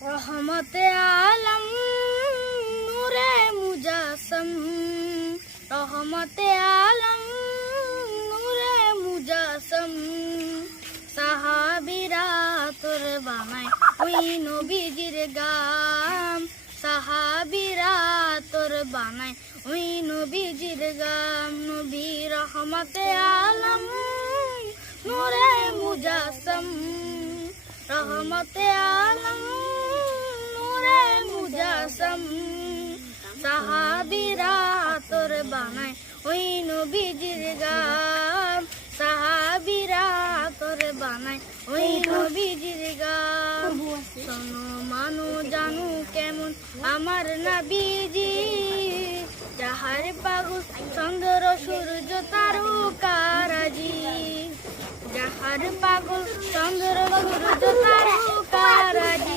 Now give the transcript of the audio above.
রহমতে আলম নূরে মুজাসম, রহমতে আলম নূরে মুজাসম। সাহাবীরা তোর বানায় ওই নবীজির গাম, সাহাবীরা তোর বানায় ওই নবীজির গাম। নবী রহমতে আলম নূরে মুজাসম, রহমতে আলম নূরে মুজাসম। সাহাবীরা তোর বানায় ওই নবীজির গাম, সাহাবীরা তোর বানায় ওই নবীজির গাম। শোনো মানো জানু কেমন আমার নবীজি, যাহার পাগল চন্দ্র সূর্য তারকারাজি, যাহার পাগল চন্দ্র সূর্য তারকারাজি।